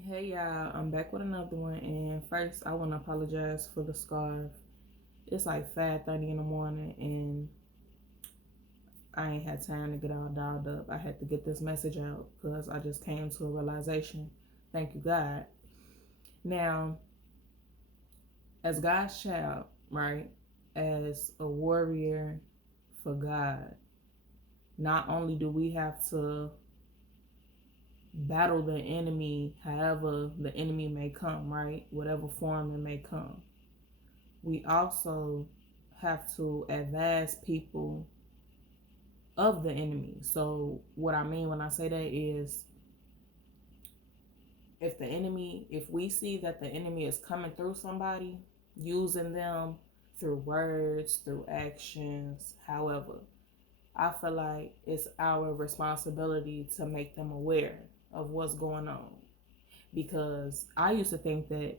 Hey y'all, I'm back with another one, and first I want to apologize for the scarf. It's like 5:30 in the morning, and I ain't had time to get all dialed up. I had to get this message out because I just came to a realization. Thank you, God. Now, as God's child, right, as a warrior for God, not only do we have to battle the enemy, however the enemy may come, right, whatever form it may come, we also have to advise people of the enemy. So, what I mean when I say that is if we see that the enemy is coming through somebody, using them through words, through actions, however, I feel like it's our responsibility to make them aware of what's going on. Because I used to think that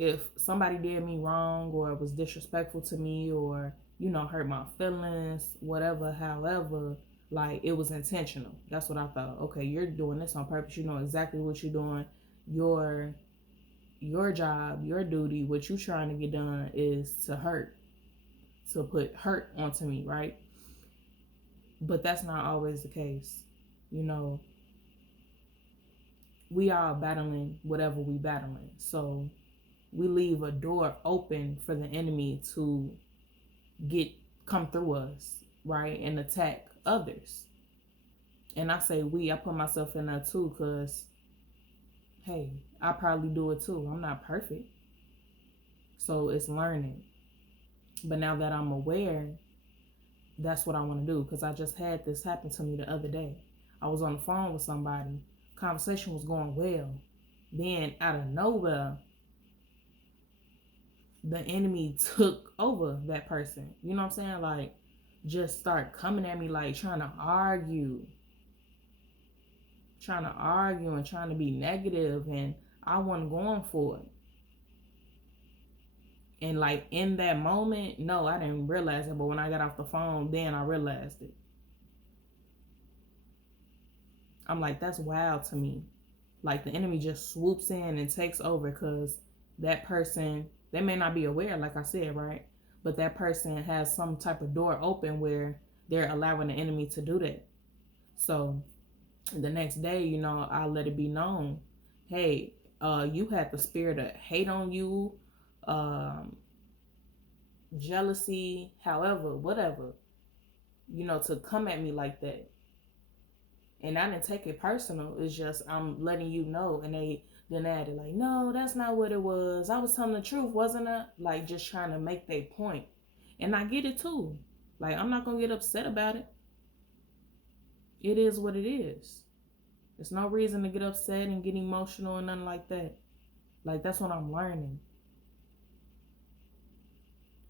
if somebody did me wrong or was disrespectful to me or hurt my feelings, whatever, however, like it was intentional. That's what I thought. Okay, you're doing this on purpose. You know exactly what you're doing. Your job, your duty, what you're trying to get done is to hurt, to put hurt onto me, right? But that's not always the case. You know, we are battling whatever we battling. So we leave a door open for the enemy to get come through us, right, and attack others. And I say I put myself in there too, because hey, I probably do it too. I'm not perfect, so it's learning. But now that I'm aware, that's what I want to do, because I just had this happen to me the other day. I was on the phone with somebody, conversation was going well, then out of nowhere the enemy took over that person. You know what I'm saying? Like, just start coming at me, like trying to argue and trying to be negative, and I wasn't going for it. And like in that moment, no, I didn't realize it, but when I got off the phone, then I realized it. I'm like, that's wild to me. Like the enemy just swoops in and takes over, because that person, they may not be aware, like I said, right? But that person has some type of door open where they're allowing the enemy to do that. So the next day, I let it be known, hey, you had the spirit of hate on you, um, jealousy, however, whatever, to come at me like that. And I didn't take it personal. It's just I'm letting you know. And they then added like, no, that's not what it was. I was telling the truth, wasn't I? Like just trying to make their point. And I get it too. Like I'm not gonna get upset about it. It is what it is. There's no reason to get upset and get emotional and nothing like that. Like that's what I'm learning.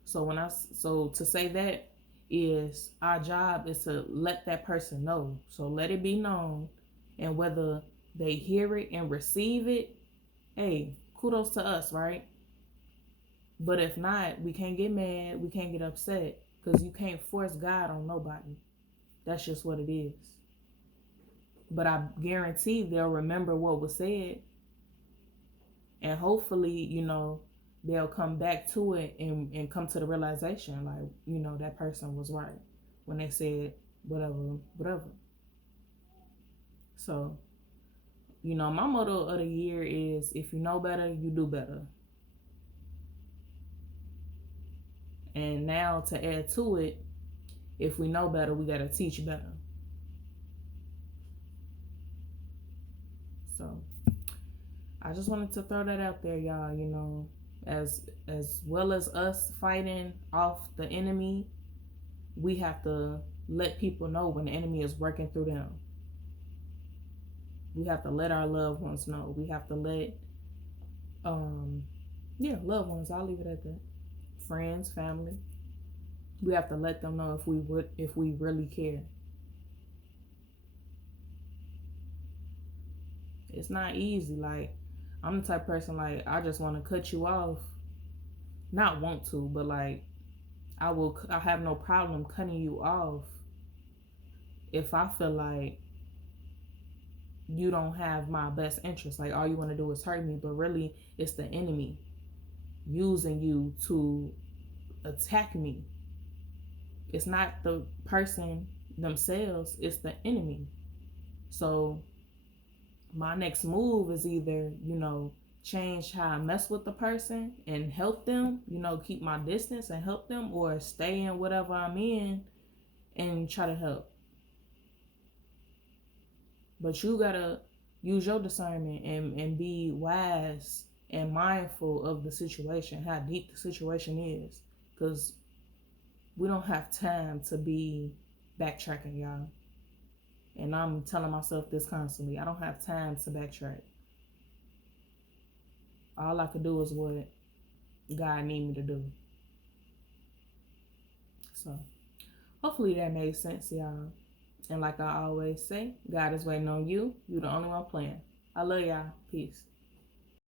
So to say that is our job is to let that person know. So let it be known, and whether they hear it and receive it, hey, kudos to us, right? But if not, we can't get mad, we can't get upset, because you can't force God on nobody. That's just what it is. But I guarantee they'll remember what was said, and hopefully, they'll come back to it and come to the realization, like, that person was right when they said whatever, whatever. So, my motto of the year is, if you know better, you do better. And now to add to it, if we know better, we got to teach better. So I just wanted to throw that out there, y'all. As well as us fighting off the enemy, we have to let people know when the enemy is working through them. We have to let our loved ones know. We have to let loved ones, I'll leave it at that. Friends, family. We have to let them know if we really care. It's not easy. Like, I'm the type of person, like, I just want to cut you off. Not want to, but like I have no problem cutting you off if I feel like you don't have my best interest. Like, all you want to do is hurt me, but really it's the enemy using you to attack me. It's not the person themselves, it's the enemy. So my next move is either, change how I mess with the person and help them, keep my distance and help them, or stay in whatever I'm in and try to help. But you gotta use your discernment and be wise and mindful of the situation, how deep the situation is. Because we don't have time to be backtracking, y'all. And I'm telling myself this constantly. I don't have time to backtrack. All I could do is what God need me to do. So hopefully that made sense, y'all. And like I always say, God is waiting on you. You the only one playing. I love y'all. Peace.